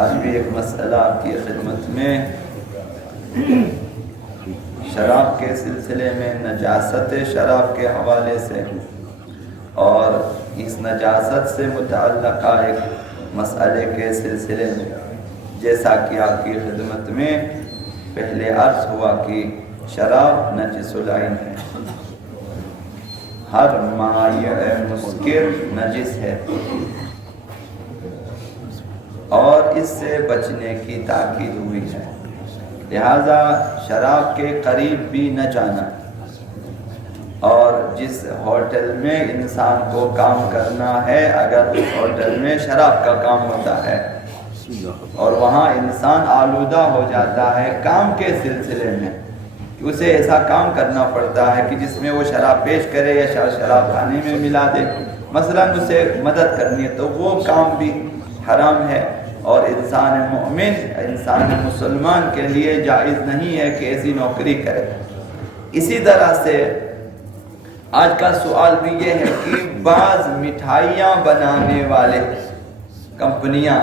آج بھی ایک مسئلہ آپ کی خدمت میں شراب کے سلسلے میں نجاست شراب کے حوالے سے اور اس نجاست سے متعلقہ ایک مسئلے کے سلسلے میں، جیسا کہ آپ کی خدمت میں پہلے عرض ہوا کہ شراب نجس العین ہے، ہر مائع مسکر نجس ہے اور اس سے بچنے کی تاکید ہوئی ہے، لہذا شراب کے قریب بھی نہ جانا، اور جس ہوٹل میں انسان کو کام کرنا ہے اگر اس ہوٹل میں شراب کا کام ہوتا ہے اور وہاں انسان آلودہ ہو جاتا ہے کام کے سلسلے میں کہ اسے ایسا کام کرنا پڑتا ہے کہ جس میں وہ شراب پیش کرے یا شراب کھانے میں ملا دے، مثلا اسے مدد کرنی ہے، تو وہ کام بھی حرام ہے اور انسان مومن، انسان مسلمان کے لیے جائز نہیں ہے کہ ایسی نوکری کرے۔ اسی طرح سے آج کا سوال بھی یہ ہے کہ بعض مٹھائیاں بنانے والے کمپنیاں،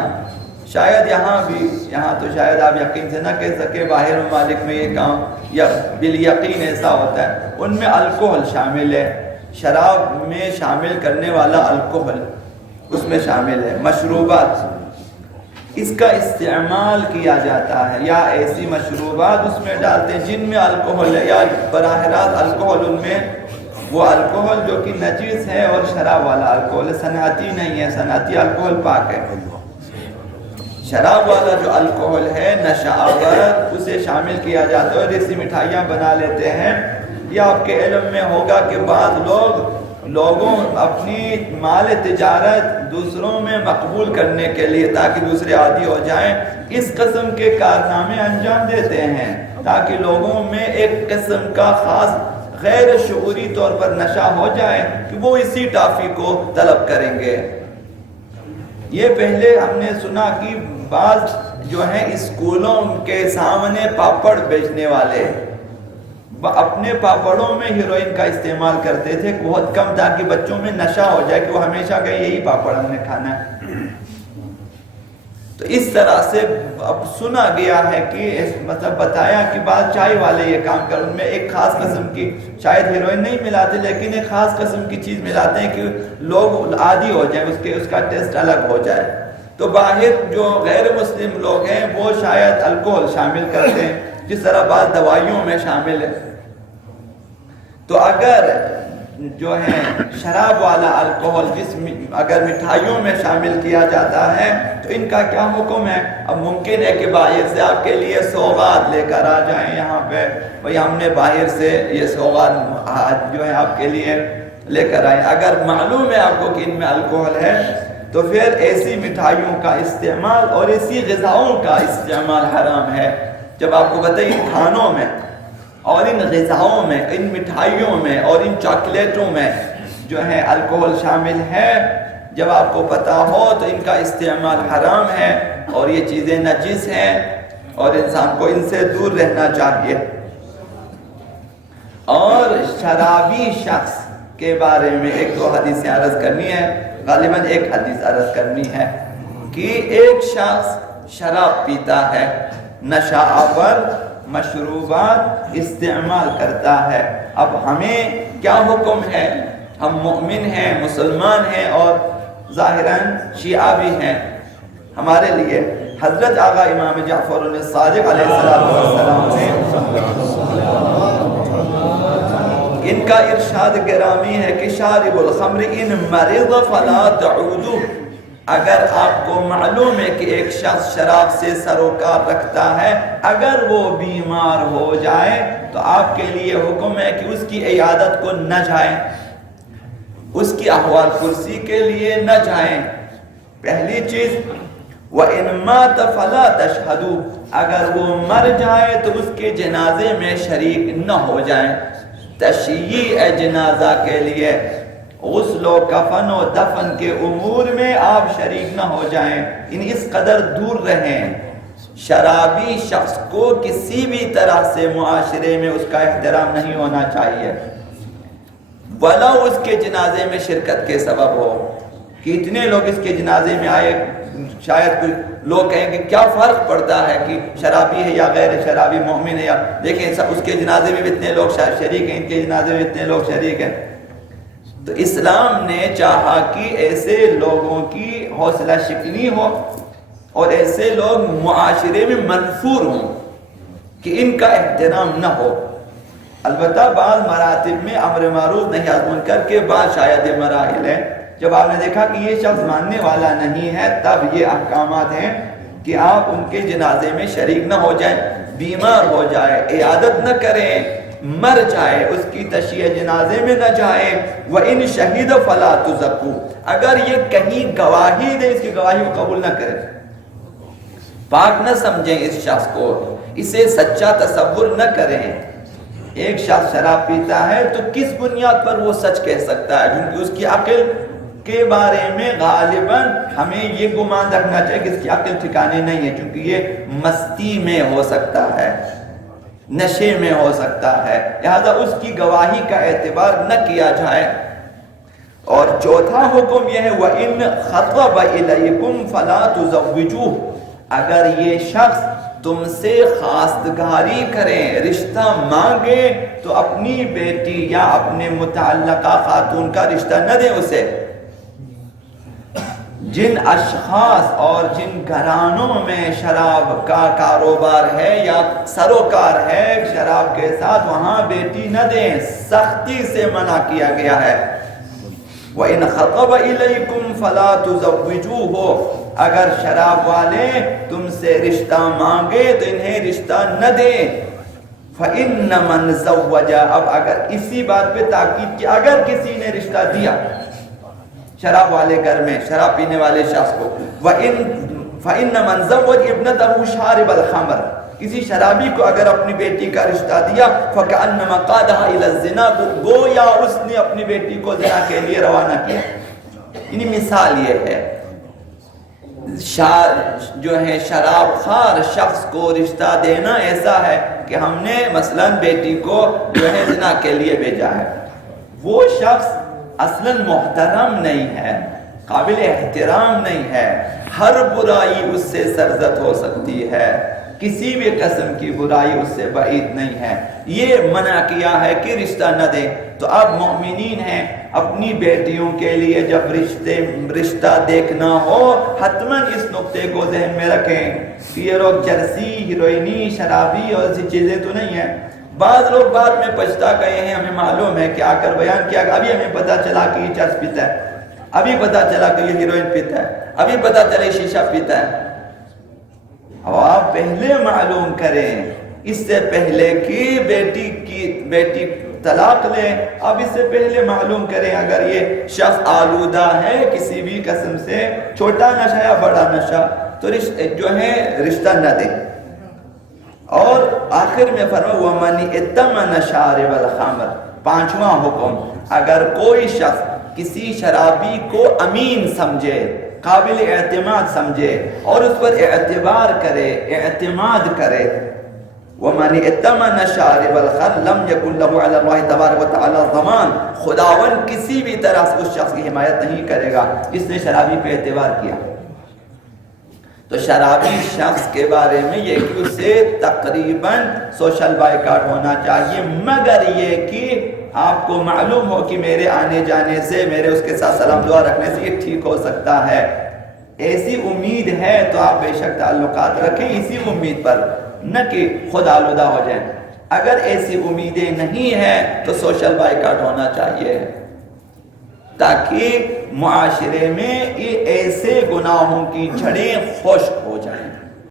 شاید یہاں تو شاید آپ یقین سے نہ کہہ سکے، باہر ممالک میں یہ کام یا بالیقین ایسا ہوتا ہے، ان میں الکوہل شامل ہے، شراب میں شامل کرنے والا الکوہل اس میں شامل ہے، مشروبات اس کا استعمال کیا جاتا ہے یا ایسی مشروبات اس میں ڈالتے ہیں جن میں الکوہل ہے یا براہ راست الکوہل ان میں، وہ الکوہل جو کہ نجس ہے اور شراب والا الکوہل ہے، صنعتی نہیں ہے، صنعتی الکوہل پاک ہے، شراب والا جو الکوہل ہے نشہ آور اسے شامل کیا جاتا ہے اور ایسی مٹھائیاں بنا لیتے ہیں۔ یا آپ کے علم میں ہوگا کہ بعض لوگوں اپنی مال تجارت دوسروں میں مقبول کرنے کے لیے تاکہ دوسرے عادی ہو جائیں اس قسم کے کارنامے انجام دیتے ہیں تاکہ لوگوں میں ایک قسم کا خاص غیر شعوری طور پر نشہ ہو جائے کہ وہ اسی ٹافی کو طلب کریں گے۔ یہ پہلے ہم نے سنا کہ بعض جو ہیں اسکولوں کے سامنے پاپڑ بیچنے والے اپنے پاپڑوں میں ہیروئن کا استعمال کرتے تھے بہت کم تاکہ بچوں میں نشہ ہو جائے کہ وہ ہمیشہ کہیں یہی پاپڑ ہم نے کھانا ہے۔ تو اس طرح سے اب سنا گیا ہے کہ مطلب بتایا کہ بعض چائے والے یہ کام کر ان میں ایک خاص قسم کی شاید ہیروئن نہیں ملاتے لیکن ایک خاص قسم کی چیز ملاتے ہیں کہ لوگ عادی ہو جائیں اس کا ٹیسٹ الگ ہو جائے۔ تو باہر جو غیر مسلم لوگ ہیں وہ شاید الکوہل شامل کرتے ہیں جس طرح بعض دوائیوں میں شامل ہے۔ تو اگر جو ہے شراب والا الکوہل اگر مٹھائیوں میں شامل کیا جاتا ہے تو ان کا کیا حکم ہے؟ اب ممکن ہے کہ باہر سے آپ کے لیے سوغات لے کر آ جائیں یہاں پہ، بھئی ہم نے باہر سے یہ سوغات جو ہے آپ کے لیے لے کر آئیں، اگر معلوم ہے آپ کو کہ ان میں الکوہل ہے تو پھر ایسی مٹھائیوں کا استعمال اور ایسی غذاؤں کا استعمال حرام ہے۔ جب آپ کو بتائیے کھانوں میں اور ان غذاؤں میں، ان مٹھائیوں میں اور ان چاکلیٹوں میں جو ہے الکوہل شامل ہے، جب آپ کو پتہ ہو تو ان کا استعمال حرام ہے اور یہ چیزیں نجس ہیں اور انسان کو ان سے دور رہنا چاہیے۔ اور شرابی شخص کے بارے میں ایک دو حدیثیں عرض کرنی ہے، غالباً ایک حدیث عرض کرنی ہے کہ ایک شخص شراب پیتا ہے، نشہ آور مشروبات استعمال کرتا ہے، اب ہمیں کیا حکم ہے؟ ہم مومن ہیں، مسلمان ہیں اور ظاہراً شیعہ بھی ہیں، ہمارے لیے حضرت آقا امام جعفر الصادق علیہ السلام نے ان کا ارشاد گرامی ہے کہ شارب الخمر ان مرض فلا تعودوا، اگر آپ کو معلوم ہے کہ ایک شخص شراب سے سروکار رکھتا ہے، اگر وہ بیمار ہو جائے تو آپ کے لیے حکم ہے کہ اس کی عیادت کو نہ جائیں، اس کی احوال کرسی کے لیے نہ جائیں۔ پہلی چیز وَإِن مَاتَ فَلَا تَشْهَدُوا، اگر وہ مر جائے تو اس کے جنازے میں شریک نہ ہو جائیں، تشییع جنازہ کے لیے غسل و کفن و دفن کے امور میں آپ شریک نہ ہو جائیں، اس قدر دور رہیں۔ شرابی شخص کو کسی بھی طرح سے معاشرے میں اس کا احترام نہیں ہونا چاہیے، ولو اس کے جنازے میں شرکت کے سبب ہو کہ اتنے لوگ اس کے جنازے میں آئے، شاید کچھ لوگ کہیں کہ کیا فرق پڑتا ہے کہ شرابی ہے یا غیر شرابی، مومن ہے یا، دیکھیں اس کے جنازے میں بھی اتنے لوگ شریک ہیں، ان کے جنازے میں اتنے لوگ شریک ہیں۔ تو اسلام نے چاہا کہ ایسے لوگوں کی حوصلہ شکنی ہو اور ایسے لوگ معاشرے میں منفور ہوں کہ ان کا احترام نہ ہو۔ البتہ بعض مراتب میں امر معروف نہی عن منکر کے بعد شاید یہ مراحل ہیں، جب آپ نے دیکھا کہ یہ شخص ماننے والا نہیں ہے تب یہ احکامات ہیں کہ آپ ان کے جنازے میں شریک نہ ہو جائیں، بیمار ہو جائے عیادت نہ کریں، مر جائے اس کی تشییع جنازے میں نہ جائیں۔ وَإِن شَهِدَ فَلَا تُزَكُّوا، اگر یہ کہیں گواہی دے اس کی گواہی کو قبول نہ کریں، پاک نہ سمجھیں اس شخص کو، اسے سچا تصور نہ کریں۔ ایک شخص شراب پیتا ہے تو کس بنیاد پر وہ سچ کہہ سکتا ہے؟ کیونکہ اس کی عقل کے بارے میں غالباً ہمیں یہ گمان رکھنا چاہیے کہ اس کی عقل ٹھکانے نہیں ہے، کیونکہ یہ مستی میں ہو سکتا ہے، نشے میں ہو سکتا ہے، لہذا اس کی گواہی کا اعتبار نہ کیا جائے۔ اور چوتھا حکم یہ ہے وَإِنْ خَطَبَ إِلَيْكُمْ فَلَا تُزَوِّجُوهُ، اگر یہ شخص تم سے خواستگاری کریں، رشتہ مانگے تو اپنی بیٹی یا اپنے متعلقہ خاتون کا رشتہ نہ دیں اسے۔ جن اشخاص اور جن گھرانوں میں شراب کا کاروبار ہے یا سروکار ہے شراب کے ساتھ، وہاں بیٹی نہ دیں، سختی سے منع کیا گیا ہے۔ وَإِنْ خَطَبَ إِلَيْكُمْ فَلَا تُزَوِّجُوهُ، اگر شراب والے تم سے رشتہ مانگے تو انہیں رشتہ نہ دیں۔ فَإِنَّ مَنْ زَوَّجَ، اب اگر اسی بات پہ تاکید کی، اگر کسی نے رشتہ دیا شراب والے گھر میں شراب پینے والے شخص کو، فَإِنَّ مَنْ زَوَّجَ ابْنَتَهُ شَارِبَ الْخَمْرِ، کسی شرابی کو اگر اپنی بیٹی کا رشتہ دیا، فَكَأَنَّمَا قَادَهَا إِلَى الزِّنَا، گویا اس نے اپنی بیٹی کو زنا کے لیے روانہ کیا۔ یعنی مثال یہ ہے جو ہے شراب خوار شخص کو رشتہ دینا ایسا ہے کہ ہم نے مثلاً بیٹی کو جو ہے زنا کے لیے بھیجا ہے، وہ شخص اصلاً محترم نہیں ہے، قابل احترام نہیں ہے، ہر برائی اس سے سرزد ہو سکتی ہے، کسی بھی قسم کی برائی اس سے بعید نہیں ہے، یہ منع کیا ہے کہ رشتہ نہ دیں۔ تو اب مومنین ہیں، اپنی بیٹیوں کے لیے جب رشتہ دیکھنا ہو حتماً اس نقطے کو ذہن میں رکھیں کہ یہ لوگ جرسی، ہیروئنی، شرابی اور ایسی چیزیں تو نہیں ہیں۔ بعض لوگ بعد میں پچھتا گئے ہیں، ہمیں معلوم ہے کہ آ کر بیان کیا کہ ابھی ہمیں پتہ چلا کہ یہ چرس پیتا ہے، ابھی پتہ چلا کہ یہ ہیروئن پیتا ہے، ابھی پتہ چلا یہ شیشہ پیتا ہے۔ اب آپ پہلے معلوم کریں، اس سے پہلے کہ بیٹی طلاق لیں، اب اس سے پہلے معلوم کریں اگر یہ شخص آلودہ ہے کسی بھی قسم سے، چھوٹا نشہ یا بڑا نشہ، تو جو ہے رشتہ نہ دیں۔ اور آخر میں فرمایا وَمَنِ ائْتَمَنَ شَارِبَ الْخَمْرِ، پانچواں حکم، اگر کوئی شخص کسی شرابی کو امین سمجھے، قابل اعتماد سمجھے اور اس پر اعتبار کرے، اعتماد کرے، وَمَنِ ائْتَمَنَ شَارِبَ الْخَمْرِ لَمْ يَكُنْ لَهُ عَلَى اللَّهِ تَبَارَكَ وَتَعَالَى ضَمَانٌ، خداوند کسی بھی طرح سے اس شخص کی حمایت نہیں کرے گا جس نے شرابی پہ اعتبار کیا۔ تو شرابی شخص کے بارے میں یہ کہ اسے تقریباً سوشل بائیکاٹ ہونا چاہیے، مگر یہ کہ آپ کو معلوم ہو کہ میرے آنے جانے سے، میرے اس کے ساتھ سلام دعا رکھنے سے یہ ٹھیک ہو سکتا ہے، ایسی امید ہے تو آپ بے شک تعلقات رکھیں اسی امید پر، نہ کہ خود آلودہ ہو جائیں۔ اگر ایسی امیدیں نہیں ہیں تو سوشل بائیکاٹ ہونا چاہیے تاکہ معاشرے میں ایسے گناہوں کی جڑیں خشک ہو